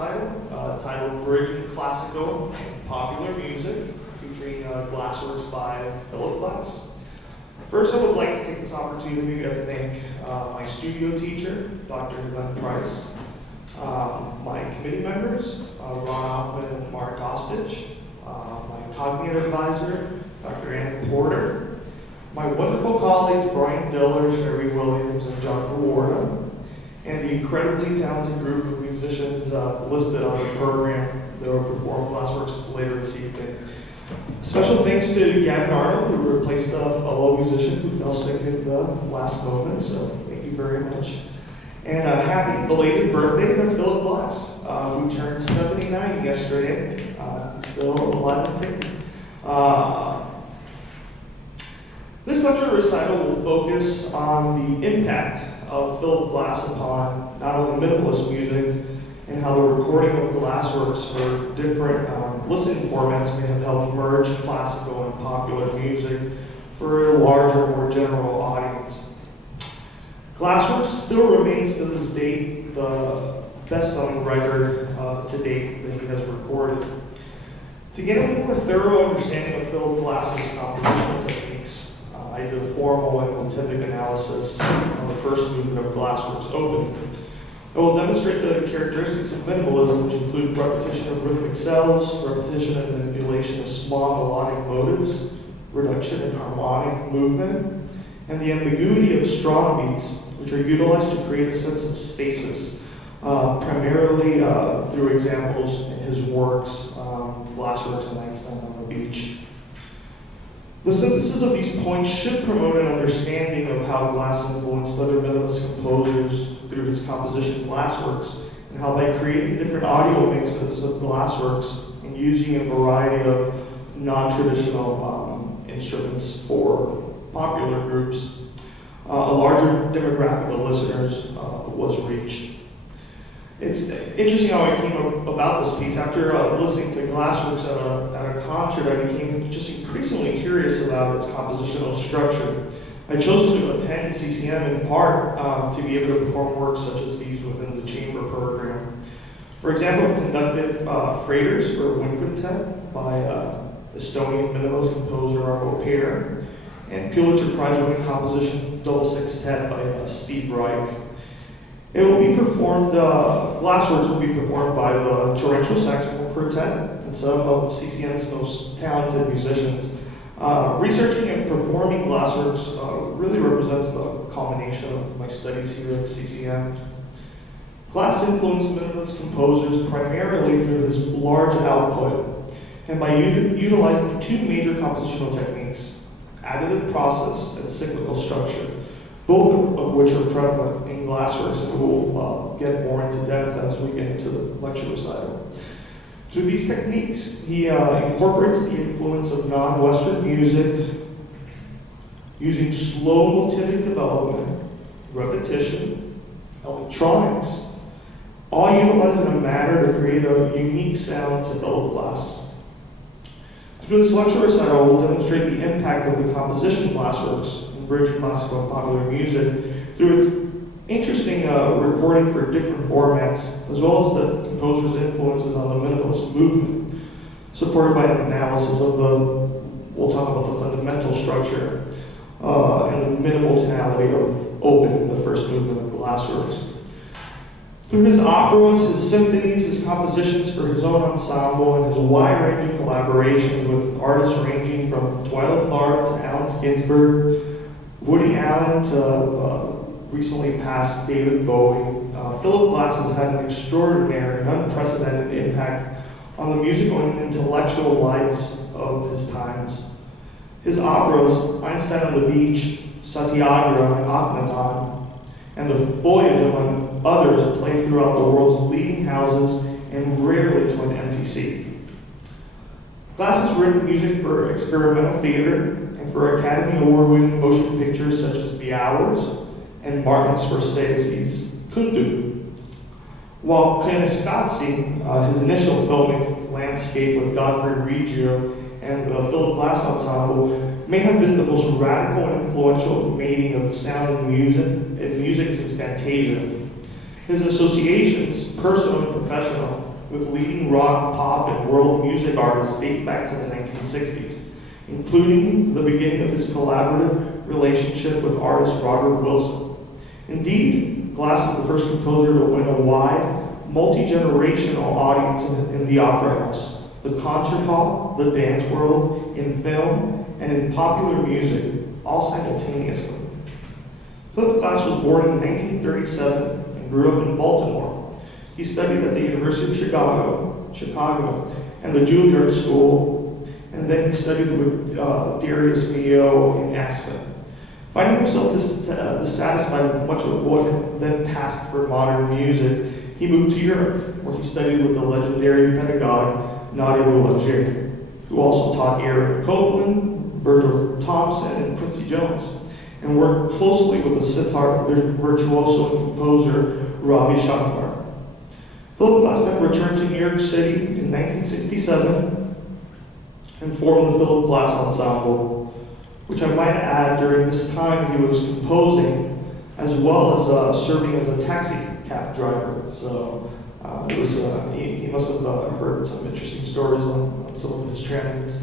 recital titled Bridging Classical and Popular Music, featuring Glassworks by Philip Glass. First, I would like to take this opportunity to thank my studio teacher, Dr. Glenn Price, my committee members, Ron Hoffman and Mark Kostic, my cognitive advisor, Dr. Ann Porter, my wonderful colleagues, Brian Diller, Sherry Williams, and John Hawarda, and the incredibly talented group of musicians listed on the program that will perform Glassworks later this evening. Special thanks to Gavin Arnold, who replaced a fellow musician who fell sick at the last moment, so thank you very much. And a happy belated birthday to Philip Glass, who turned 79 yesterday. He's still alive and kicking. This lecture recital will focus on the impact of Philip Glass upon not only minimalist music and how the recording of Glassworks for different listening formats may have helped merge classical and popular music for a larger, more general audience. Glassworks still remains to this date the best-selling record to date that he has recorded. To get a more thorough understanding of Philip Glass's compositional techniques, I did a formal and authentic analysis on the first movement of Glassworks opening. I will demonstrate the characteristics of minimalism, which include repetition of rhythmic cells, repetition and manipulation of small melodic motives, reduction in harmonic movement, and the ambiguity of strong beats, which are utilized to create a sense of stasis, primarily through examples in his works, Glassworks and Einstein on the Beach. The synthesis of these points should promote an understanding of how Glass influenced other minimalist composers through his composition Glassworks, and how by creating different audio mixes of Glassworks and using a variety of non-traditional instruments for popular groups, a larger demographic of listeners was reached. It's interesting how I came about this piece. After listening to Glassworks at a concert, I became just increasingly curious about its compositional structure. I chose to attend CCM in part to be able to perform works such as these within the chamber program. For example, I've conducted Freighters for Wind Quintet by Estonian minimalist composer Arvo Pärt, and Pulitzer Prize-winning composition Double Sextet by Steve Reich. It will be performed, Glassworks will be performed by the Torrential Saxophone Quartet and some of CCM's most talented musicians. Researching and performing Glassworks really represents the culmination of my studies here at CCM. Glass influenced minimalist composers primarily through his large output and by utilizing two major compositional techniques, additive process and cyclical structure, both of which are prevalent in Glassworks, and we'll get more into depth as we get into the lecture recital. Through these techniques, he incorporates the influence of non-Western music using slow motivic development, repetition, electronics, all utilized in a manner to create a unique sound to Philip Glass. Through this lecture recital, we'll demonstrate the impact of the composition Glassworks in bridge classical and popular music through its interesting recording for different formats, as well as the composer's influences on the minimalist movement, supported by an analysis of we'll talk about the fundamental structure and the minimal tonality of Open, the first movement of Glassworks. Through his operas, his symphonies, his compositions for his own ensemble, and his wide-ranging collaborations with artists ranging from Twyla Tharp to Allen Ginsberg, Woody Allen to recently passed David Bowie, Philip Glass has had an extraordinary and unprecedented impact on the musical and intellectual lives of his times. His operas, Einstein on the Beach, Satyagraha, and Akhenaten, and The Voyage, among others, play throughout the world's leading houses and rarely to an empty seat. Glass has written music for experimental theater and for Academy Award-winning motion pictures such as The Hours and Martin Scorsese's Kundu. While Koyaanisqatsi, his initial filmic landscape with Godfrey Reggio and the Philip Glass Ensemble, may have been the most radical and influential mating of sound and music since Fantasia. His associations, personal and professional, with leading rock, pop, and world music artists dating back to the 1960s, including the beginning of his collaborative relationship with artist Robert Wilson. Indeed, Glass is the first composer to win a wide, multi-generational audience in the opera house, the concert hall, the dance world, in film, and in popular music, all simultaneously. Philip Glass was born in 1937 and grew up in Baltimore. He studied at the University of Chicago, and the Juilliard School, and then he studied with Darius Milhaud in Aspen. Finding himself dissatisfied with much of what had then passed for modern music, he moved to Europe, where he studied with the legendary pedagogue Nadia Boulanger, who also taught Aaron Copland, Virgil Thompson, and Quincy Jones, and worked closely with the sitar virtuoso and composer Ravi Shankar. Philip Glass then returned to New York City in 1967 and formed the Philip Glass Ensemble, which I might add during this time he was composing as well as serving as a taxi cab driver. So he must have heard some interesting stories on some of his transits.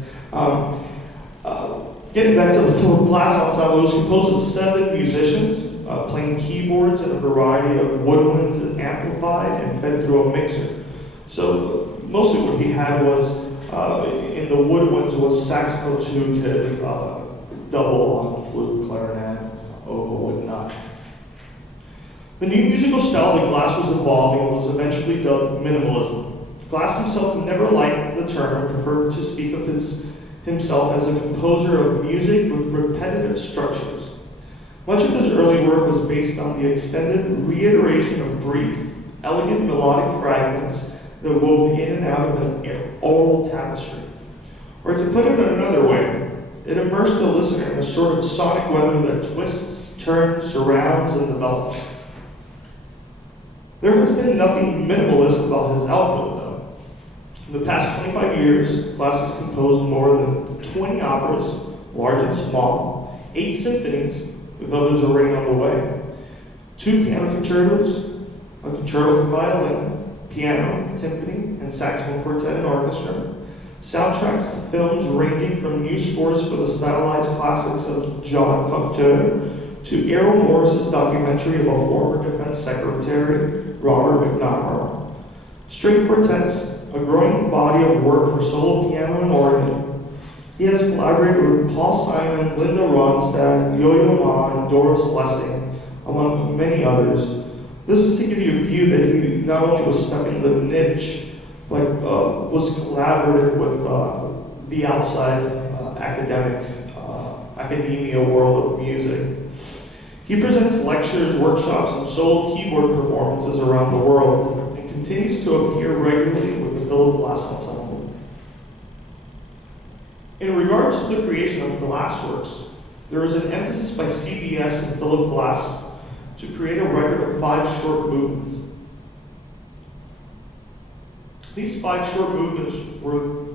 Getting back to the Philip Glass Ensemble, it was composed of 7 musicians playing keyboards and a variety of woodwinds and amplified and fed through a mixer. So mostly what he had was, in the woodwinds was saxophone who could double on the flute, clarinet, oboe, whatnot. The new musical style that Glass was evolving was eventually dubbed minimalism. Glass himself never liked the term and preferred to speak of himself as a composer of music with repetitive structures. Much of his early work was based on the extended reiteration of brief, elegant melodic fragments that wove in and out of an oral tapestry. Or to put it another way, it immersed the listener in a sort of sonic weather that twists, turns, surrounds, and develops. There has been nothing minimalist about his output, though. In the past 25 years, Glass has composed more than 20 operas, large and small, 8 symphonies, with others already on the way, 2 piano concertos, a concerto for violin, piano, timpani, and saxophone quartet and orchestra, soundtracks to films ranging from new scores for the stylized classics of John Cocteau to Errol Morris's documentary about former Defense Secretary Robert McNamara, string quartets, a growing body of work for solo piano and organ. He has collaborated with Paul Simon, Linda Ronstadt, Yo-Yo Ma, and Doris Lessing, among many others. This is to give you a view that he not only was stuck in the niche, but was collaborative with the outside academia world of music. He presents lectures, workshops, and solo keyboard performances around the world, and continues to appear regularly with the Philip Glass Ensemble. In regards to the creation of Glassworks, there is an emphasis by CBS and Philip Glass to create a record of 5 short movements. These 5 short movements were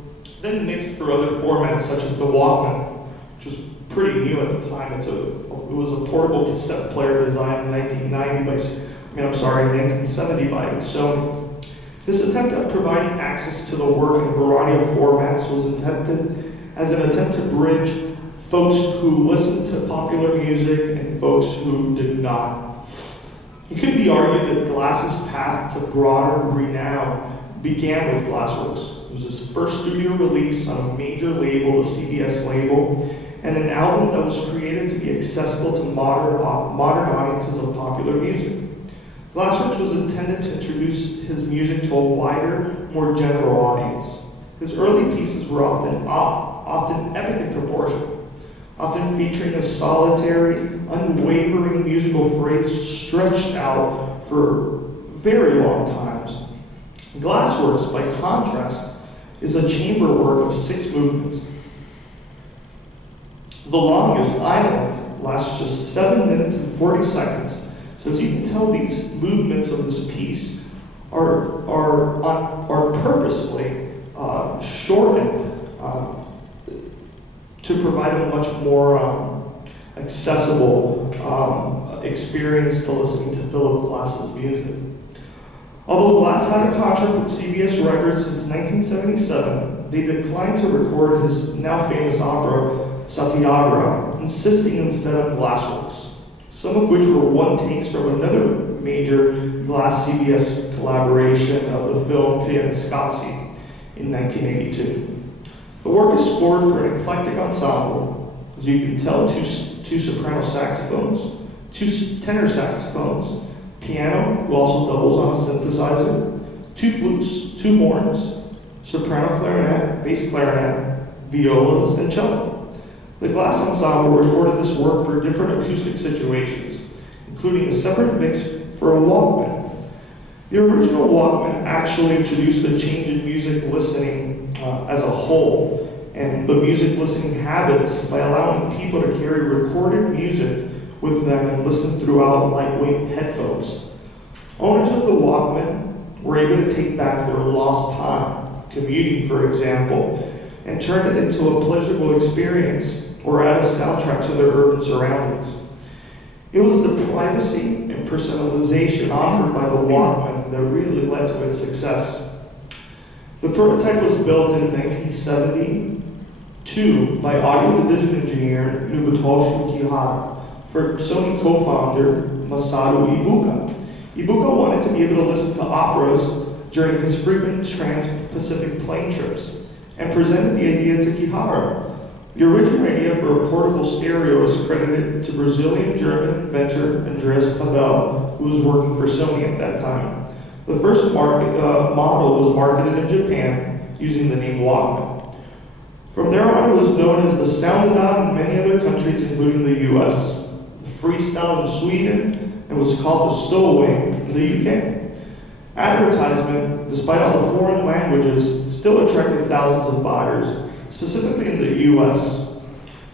then mixed for other formats such as the Walkman, which was pretty new at the time. It was a portable cassette player designed in 1970 by Sony. This attempt at providing access to the work in a variety of formats was intended as an attempt to bridge folks who listened to popular music and folks who did not. It could be argued that Glass's path to broader renown began with Glassworks. It was his first studio release on a major label, the CBS label, and an album that was created to be accessible to modern audiences of popular music. Glassworks was intended to introduce his music to a wider, more general audience. His early pieces were often epic in proportion, often featuring a solitary, unwavering musical phrase stretched out for very long times. Glassworks, by contrast, is a chamber work of 6 movements. The longest, Island, lasts just 7 minutes and 40 seconds. So as you can tell, these movements of this piece are purposefully shortened to provide a much more accessible experience to listening to Philip Glass's music. Although Glass had a contract with CBS Records since 1977, they declined to record his now famous opera, Satyagraha, insisting instead on Glassworks, some of which were one takes from another major Glass CBS collaboration of the film Koyaanisqatsi in 1982. The work is scored for an eclectic ensemble. As you can tell, two soprano saxophones, two tenor saxophones, piano, who also doubles on a synthesizer, two flutes, two horns, soprano clarinet, bass clarinet, violas, and cello. The Glass Ensemble recorded this work for different acoustic situations, including a separate mix for a Walkman. The original Walkman actually introduced a change in music listening as a whole, and the music listening habits by allowing people to carry recorded music with them and listen throughout lightweight headphones. Owners of the Walkman were able to take back their lost time, commuting for example, and turn it into a pleasurable experience or add a soundtrack to their urban surroundings. It was the privacy and personalization offered by the Walkman that really led to its success. The prototype was built in 1972 by audio division engineer Nobutoshi Kihara for Sony co-founder Masaru Ibuka. Ibuka wanted to be able to listen to operas during his frequent trans-Pacific plane trips and presented the idea to Kihara. The original idea for a portable stereo is credited to Brazilian-German inventor Andreas Pavel, who was working for Sony at that time. The first model was marketed in Japan using the name Walkman. From there on, it was known as the Soundabout in many other countries, including the US, the Freestyle in Sweden, and was called the Stowaway in the UK. Advertisement, despite all the foreign languages, still attracted thousands of buyers, specifically in the US.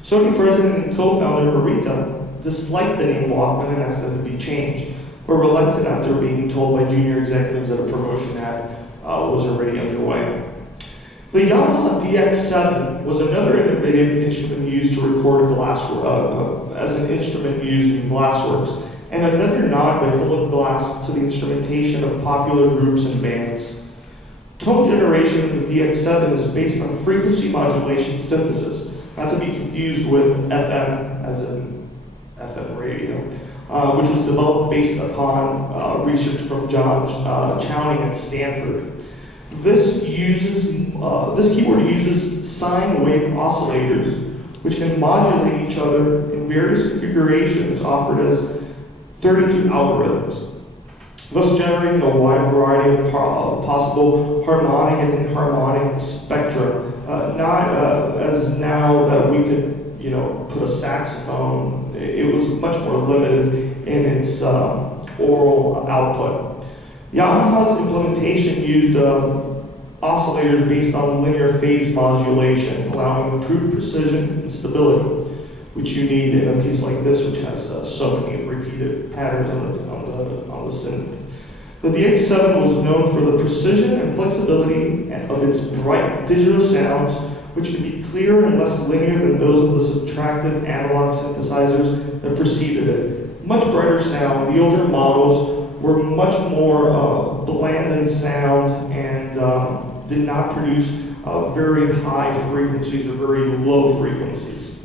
Sony president and co-founder Morita disliked the name Walkman and asked them to be changed, but reluctant after being told by junior executives that a promotion ad was already underway. The Yamaha DX7 was another innovative instrument used to record as an instrument used in Glassworks, and another nod by Philip Glass to the instrumentation of popular groups and bands. Tone generation of the DX7 is based on frequency modulation synthesis, not to be confused with FM, as in FM radio, which was developed based upon research from John Chowning at Stanford. This keyboard uses sine wave oscillators, which can modulate each other in various configurations offered as 32 algorithms, thus generating a wide variety of possible harmonic and inharmonic spectra. Not as now that we could, put a saxophone. It was much more limited in its oral output. Yamaha's implementation used oscillators based on linear phase modulation, allowing improved precision and stability, which you need in a piece like this, which has so many repeated patterns on the synth. The DX7 was known for the precision and flexibility of its bright digital sounds, which can be clearer and less linear than those of the subtractive analog synthesizers that preceded it. Much brighter sound. The older models were much more bland in sound and did not produce very high frequencies or very low frequencies.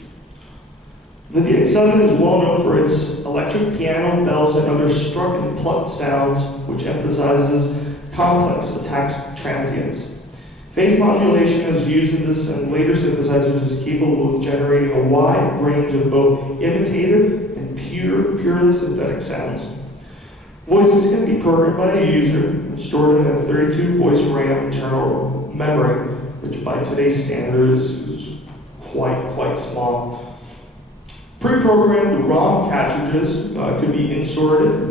The DX7 is well known for its electric piano, bells, and other struck and plucked sounds, which emphasizes complex attack transients. Phase modulation is used in this, and later synthesizers is capable of generating a wide range of both imitative and purely synthetic sounds. Voices can be programmed by the user and stored in a 32 voice RAM internal memory, which by today's standards is quite small. Pre-programmed ROM cartridges could be inserted.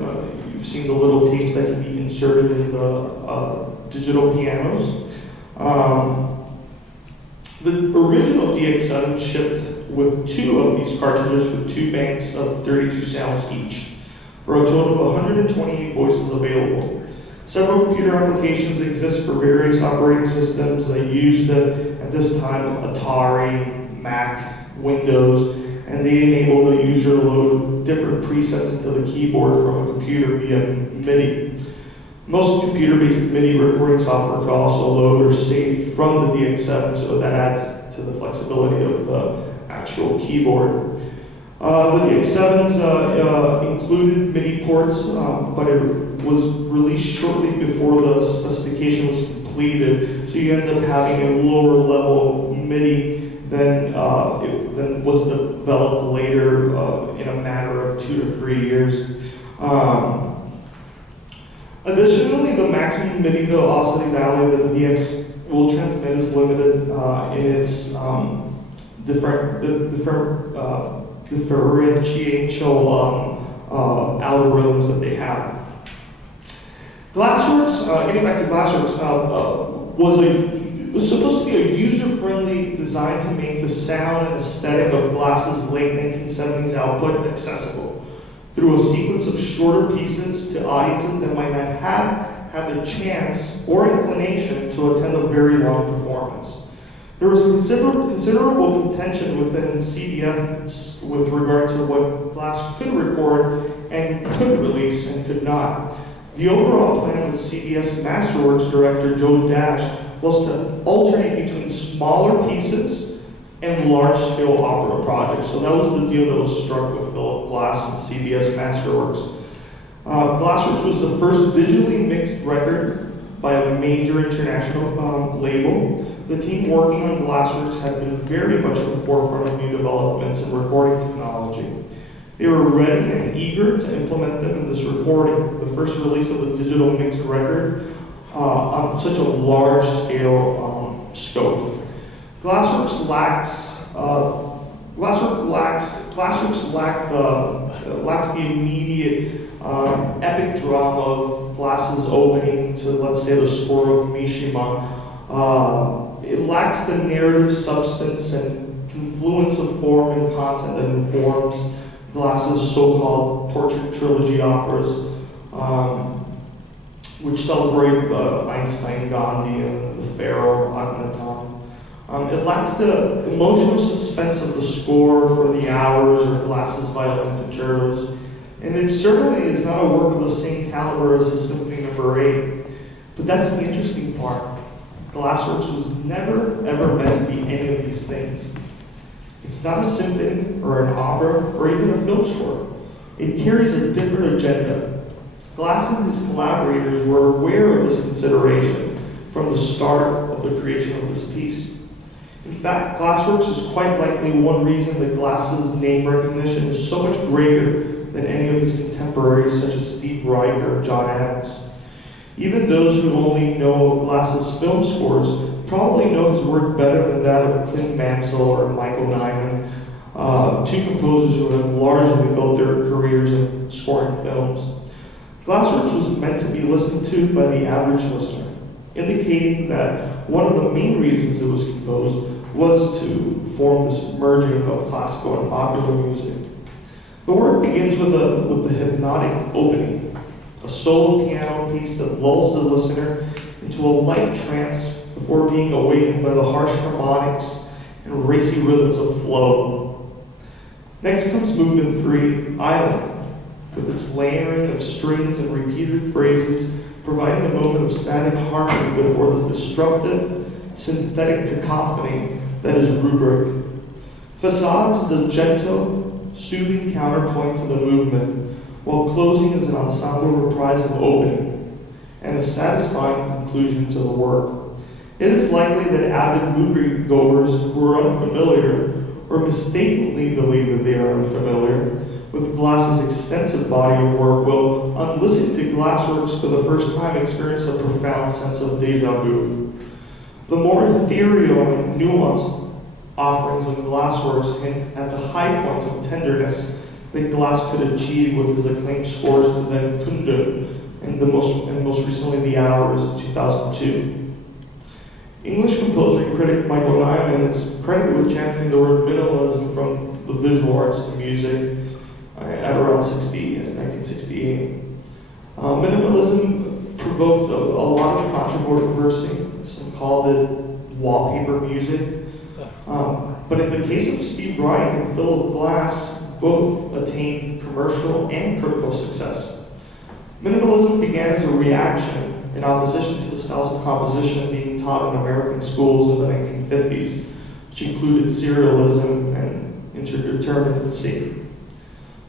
You've seen the little tapes that can be inserted in the digital pianos. The original DX7 shipped with 2 of these cartridges with 2 banks of 32 sounds each, for a total of 128 voices available. Several computer applications exist for various operating systems that used at this time Atari, Mac, Windows, and they enable the user to load different presets into the keyboard from a computer via MIDI. Most computer-based MIDI recording software could also load or save from the DX7, so that adds to the flexibility of the actual keyboard. The DX7s included MIDI ports, but it was released shortly before the specification was completed, so you end up having a lower level MIDI than was developed later in a matter of 2 to 3 years. Additionally, the maximum MIDI velocity value that the DX will transmit is limited in its differential algorithms that they have. Glassworks, getting back to Glassworks, was supposed to be a user-friendly design to make the sound and aesthetic of Glass's late 1970s output accessible through a sequence of shorter pieces to audiences that might not have had the chance or inclination to attend a very long performance. There was considerable contention within CBS with regard to what Glass could record and could release and could not. The overall plan with CBS Masterworks director Joe Dash was to alternate between smaller pieces and large-scale opera projects. So that was the deal that was struck with Philip Glass and CBS Masterworks. Glassworks was the first digitally mixed record by a major international label. The team working on Glassworks had been very much at the forefront of new developments in recording technology. They were ready and eager to implement them in this recording, the first release of a digital mixed record on such a large-scale scope. Glassworks lacks the immediate epic drama of Glass's opening to, let's say, the score of Mishima. It lacks the narrative substance and confluence of form and content that informs Glass's so-called Tortured Trilogy operas, which celebrate Einstein, Gandhi, and the Pharaoh, Akhenaten. It lacks the emotional suspense of the score for the hours or Glass's violin concertos, and it certainly is not a work of the same caliber as the Symphony No. 8. But that's the interesting part. Glassworks was never, ever meant to be any of these things. It's not a symphony or an opera or even a film score. It carries a different agenda. Glass and his collaborators were aware of this consideration from the start of the creation of this piece. In fact, Glassworks is quite likely one reason that Glass's name recognition is so much greater than any of his contemporaries such as Steve Reich or John Adams. Even those who only know of Glass's film scores probably know his work better than that of Clint Mansell or Michael Nyman, two composers who have largely built their careers in scoring films. Glassworks was meant to be listened to by the average listener, indicating that one of the main reasons it was composed was to form this merging of classical and popular music. The work begins with the hypnotic opening, a solo piano piece that lulls the listener into a light trance before being awakened by the harsh harmonics and racy rhythms of flow. Next comes movement 3, Island, with its layering of strings and repeated phrases, providing a moment of static harmony before the disruptive, synthetic cacophony that is Rubric. Facades is a gentle, soothing counterpoint to the movement, while closing is an ensemble reprise of opening, and a satisfying conclusion to the work. It is likely that avid moviegoers who are unfamiliar, or mistakenly believe that they are unfamiliar, with Glass's extensive body of work will, on listening to Glassworks for the first time, experience a profound sense of deja vu. The more ethereal and nuanced offerings of Glassworks hint at the high points of tenderness that Glass could achieve with his acclaimed scores to the Kundun and most recently The Hours in 2002. English composer and critic Michael Nyman is credited with championing the word minimalism from the visual arts to music at around 1968. Minimalism provoked a lot of controversy. Some called it wallpaper music. But in the case of Steve Reich and Philip Glass, both attained commercial and critical success. Minimalism began as a reaction in opposition to the styles of composition being taught in American schools in the 1950s, which included serialism and interdeterminacy.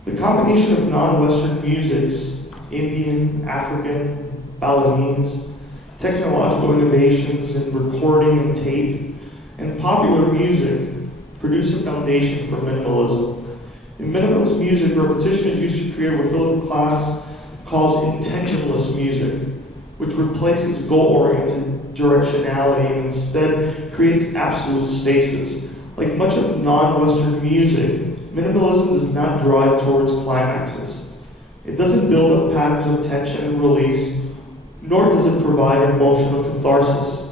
The combination of non-Western musics, Indian, African, Balinese, technological innovations in recording and tape, and popular music produced a foundation for minimalism. In minimalist music, repetition is used to create what Philip Glass calls intentionless music, which replaces goal-oriented directionality and instead creates absolute stasis. Like much of non-Western music, minimalism does not drive towards climaxes. It doesn't build up patterns of tension and release, nor does it provide emotional catharsis.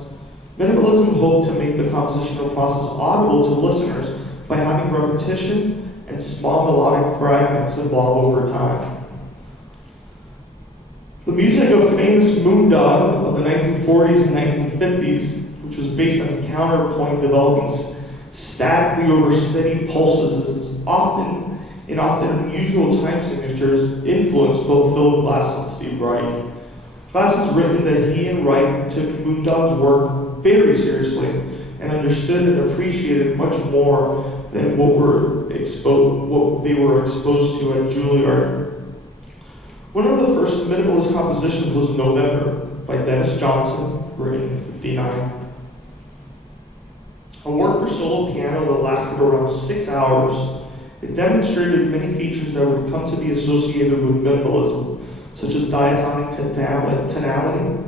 Minimalism hoped to make the compositional process audible to listeners by having repetition and small melodic fragments evolve over time. The music of famous Moondog of the 1940s and 1950s, which was based on counterpoint developing statically over steady pulses, is often unusual time signatures, influenced both Philip Glass and Steve Reich. Glass has written that he and Reich took Moondog's work very seriously and understood and appreciated much more than what they were exposed to at Juilliard. One of the first minimalist compositions was November by Dennis Johnson, written in 1959. A work for solo piano that lasted around 6 hours. It demonstrated many features that would come to be associated with minimalism, such as diatonic tonality,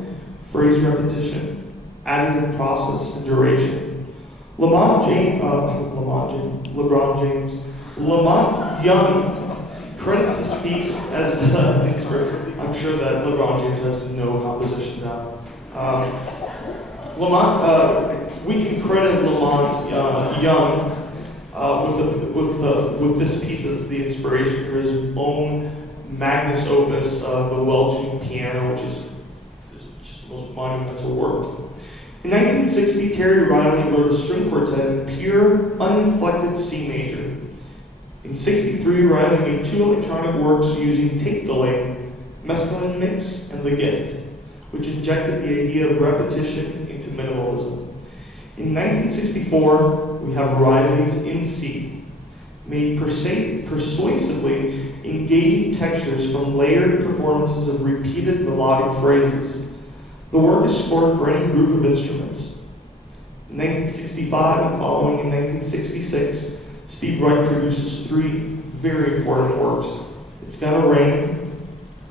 phrase repetition, additive process, and duration. Lamont Young credits this piece as the inspiration. I'm sure that LeBron James has no compositions out. We can credit Lamont Young with this piece as the inspiration for his own magnus opus, the well-tuned piano, which is just the most monumental work. In 1960, Terry Riley wrote a string quartet in pure, uninflected C major. In 1963, Riley made 2 electronic works using tape delay, Mescaline Mix, and The Gift, which injected the idea of repetition into minimalism. In 1964, we have Riley's In C, made persuasively engaging textures from layered performances of repeated melodic phrases. The work is scored for any group of instruments. In 1965 and following in 1966, Steve Reich produces 3 very important works. It's Gonna Rain,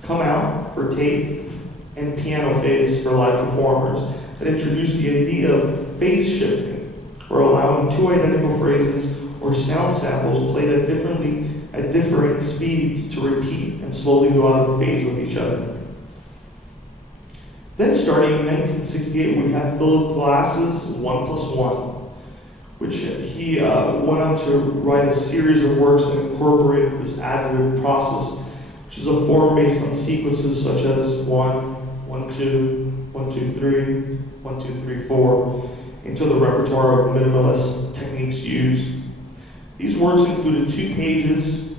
Come Out for tape, and Piano Phase for live performers that introduce the idea of phase shifting, or allowing 2 identical phrases or sound samples played at differing speeds to repeat and slowly go out of phase with each other. Then starting in 1968, we have Philip Glass's 1+1, which he went on to write a series of works that incorporated this additive process, which is a form based on sequences such as 1, 1, 2, 1, 2, 3, 1, 2, 3, 4, into the repertoire of minimalist techniques used. These works included 2 pages,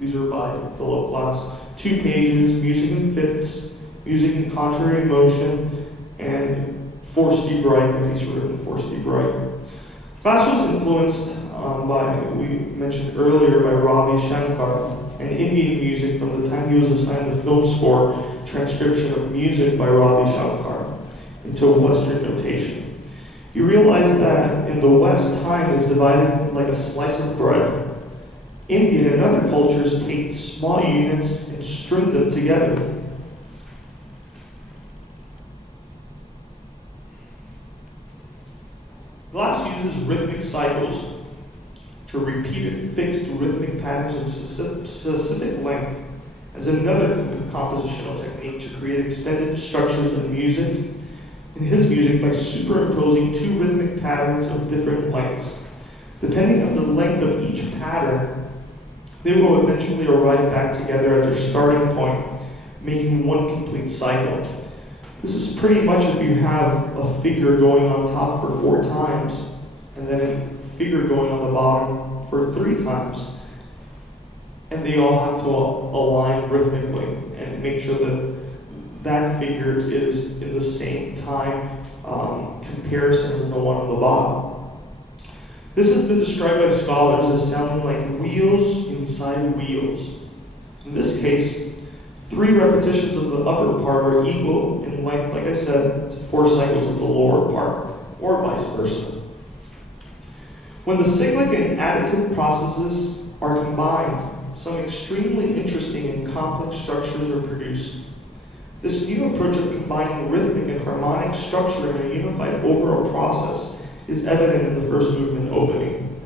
these are by Philip Glass, 2 pages, music in fifths, music in contrary motion, and for Steve Reich, a piece written for Steve Reich. Glass was influenced we mentioned earlier, by Ravi Shankar and Indian music from the time he was assigned the film score transcription of music by Ravi Shankar into Western notation. He realized that in the West, time is divided like a slice of bread. Indian and other cultures take small units and string them together. Glass uses rhythmic cycles to repeated fixed rhythmic patterns of specific length as another compositional technique to create extended structures in music. In his music, by superimposing 2 rhythmic patterns of different lengths. Depending on the length of each pattern, they will eventually arrive back together at their starting point, making one complete cycle. This is pretty much if you have a figure going on top for 4 times, and then a figure going on the bottom for 3 times. and they all have to align rhythmically and make sure that that figure is in the same time comparison as the one on the bottom. This has been described by scholars as sounding like wheels inside wheels. In this case, 3 repetitions of the upper part are equal in length, like I said, to 4 cycles of the lower part, or vice versa. When the cyclic and additive processes are combined, some extremely interesting and complex structures are produced. This new approach of combining rhythmic and harmonic structure in a unified overall process is evident in the first movement opening.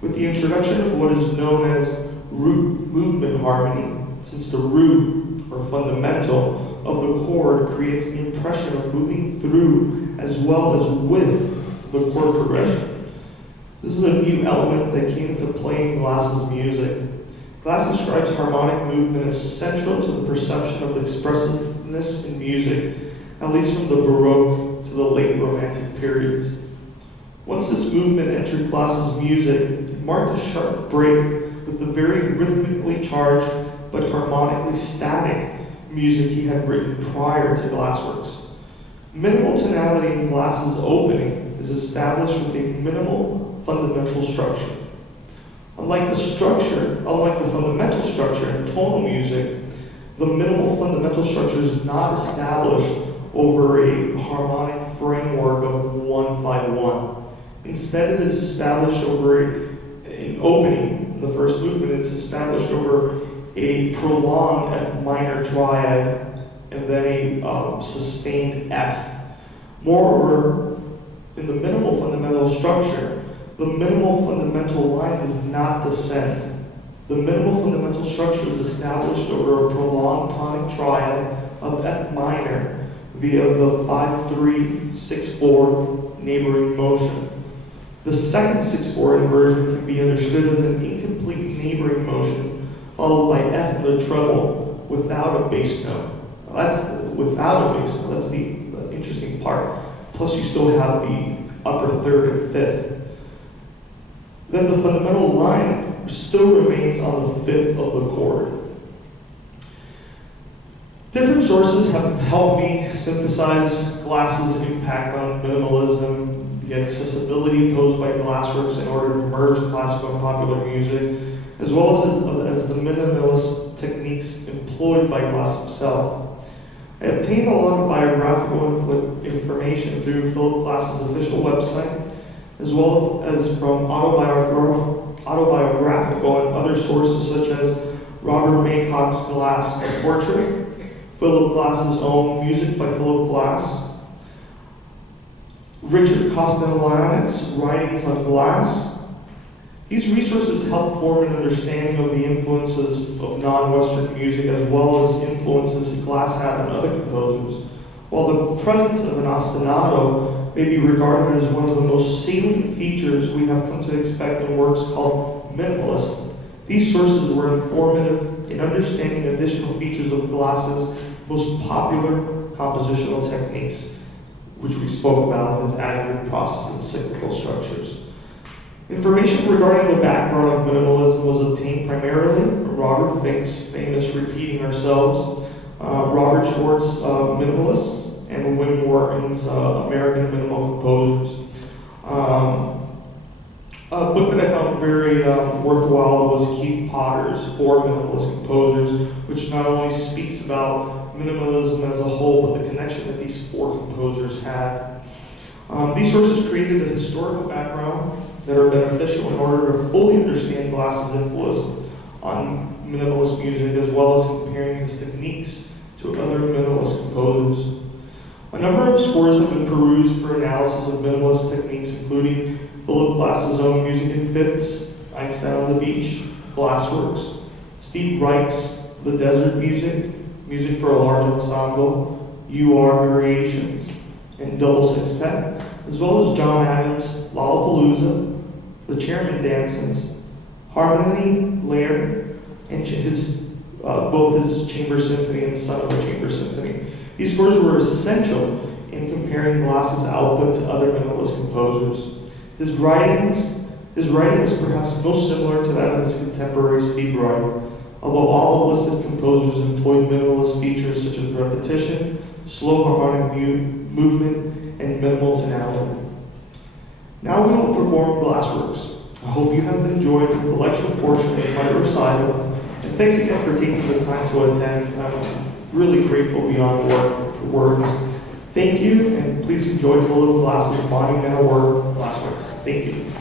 With the introduction of what is known as root movement harmony, since the root, or fundamental, of the chord creates the impression of moving through as well as with the chord progression. This is a new element that came into play in Glass's music. Glass describes harmonic movement as central to the perception of expressiveness in music, at least from the Baroque to the late Romantic periods. Once this movement entered Glass's music, it marked a sharp break with the very rhythmically charged but harmonically static music he had written prior to Glassworks. Minimal tonality in Glass's opening is established with a minimal fundamental structure. Unlike the fundamental structure in tonal music, the minimal fundamental structure is not established over a harmonic framework of 1-5-1. Instead, it is established over an opening. In the first movement, it's established over a prolonged F minor triad and then a sustained F. Moreover, in the minimal fundamental structure, the minimal fundamental line does not descend. The minimal fundamental structure is established over a prolonged tonic triad of F minor via the 5-3-6-4 neighboring motion. The second 6-4 inversion can be understood as an incomplete neighboring motion followed by F in the treble without a bass note. That's without a bass note. That's the interesting part. Plus, you still have the upper third and fifth. Then the fundamental line still remains on the fifth of the chord. Different sources have helped me synthesize Glass's impact on minimalism, the accessibility posed by Glassworks in order to merge classical and popular music, as well as the minimalist techniques employed by Glass himself. I obtained a lot of biographical information through Philip Glass's official website, as well as from autobiographical and other sources such as Robert Maycock's Glass, A Portrait, Philip Glass's own Music by Philip Glass, Richard Castellanet's Writings on Glass. These resources help form an understanding of the influences of non-Western music as well as influences Glass had on other composers. While the presence of an ostinato may be regarded as one of the most salient features we have come to expect in works called minimalist, these sources were informative in understanding additional features of Glass's most popular compositional techniques, which we spoke about as additive process and cyclical structures. Information regarding the background of minimalism was obtained primarily from Robert Fink's famous Repeating Ourselves, Robert Schwartz's Minimalists, and Wim Wharton's American Minimal Composers. A book that I found very worthwhile was Keith Potter's 4 Minimalist Composers, which not only speaks about minimalism as a whole, but the connection that these 4 composers had. These sources created a historical background that are beneficial in order to fully understand Glass's influence on minimalist music, as well as comparing his techniques to other minimalist composers. A number of scores have been perused for analysis of minimalist techniques, including Philip Glass's own Music in Fifths, Einstein on the Beach, Glassworks, Steve Reich's The Desert Music, Music for a Large Ensemble, UR Variations, and Double Sextet, as well as John Adams' Lollapalooza, The Chairman Dances, Harmony Layer, and both his Chamber Symphony and Son of a Chamber Symphony. These scores were essential in comparing Glass's output to other minimalist composers. His writing was perhaps most similar to that of his contemporary Steve Reich, Although all the listed composers employed minimalist features such as repetition, slow harmonic movement, and minimal tonality. Now we will perform Glassworks. I hope you have enjoyed the lecture portion of my recital, and thanks again for taking the time to attend. I'm really grateful beyond words. Thank you, and please enjoy Full Little Glasses' monumental work, Glassworks. Thank you.